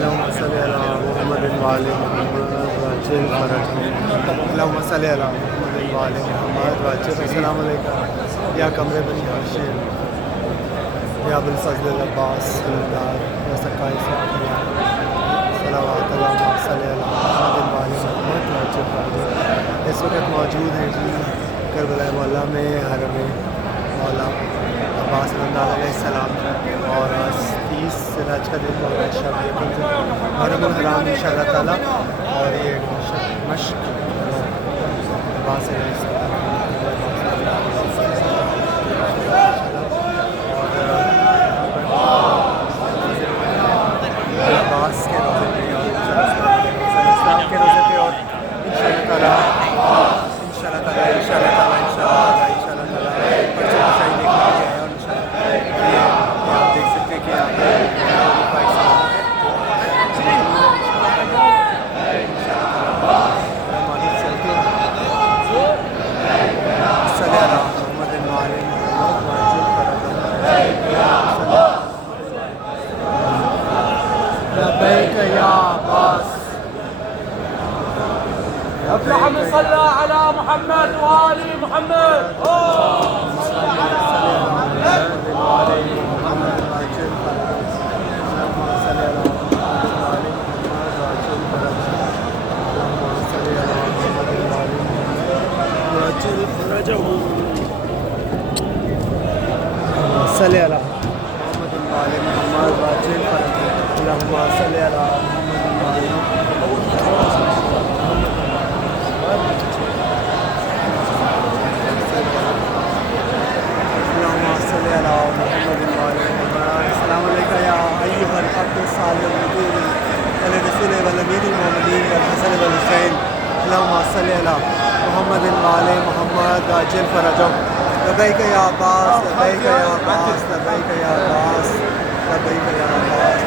اللهم صل على محمد وآل محمد وعجل فرجهم اللهم صل على محمد وآل محمد وعجل السلام عليكم يا قمر بني هاشم يا ابو الفضل العباس الدار يا سقاي सलावत अल्लाहुम्मा सल्ली अला मुहम्मद व आलि मुहम्मद वअज्जिल फरजहम। इस वक्त मौजूद हैं जी करबला मौला में हरम मौला अब्बास अलैहिस्सलाम और 30 रज का दिन होगा शब हरमुल हराम इंशाअल्लाह ताला और ये मश्क अब्बास अलैहिस्सलाम अब्बास के रोज़े पे और इस्लाम के रोज़े पे और इंशाअल्लाह ताला आप देख सकते हैं कि आप أفلح من صلى على محمد وآل محمد. صل على محمد وآل محمد وعجل فرجهم اللهم صل على محمد وآل अस्सलाम वालेकुम या अय्युहल अब्द सालिम वल रसूल वल अमीर मोमिनीन वल हसन वल हुसैन अल्लाहुम्मा सल्ली अला मुहम्मद व आले मुहम्मद वअज्जिल फरजहम। लबैक या अब्बास लबैक या अब्बास लबैक या अब्बास लबैक या अब्बास।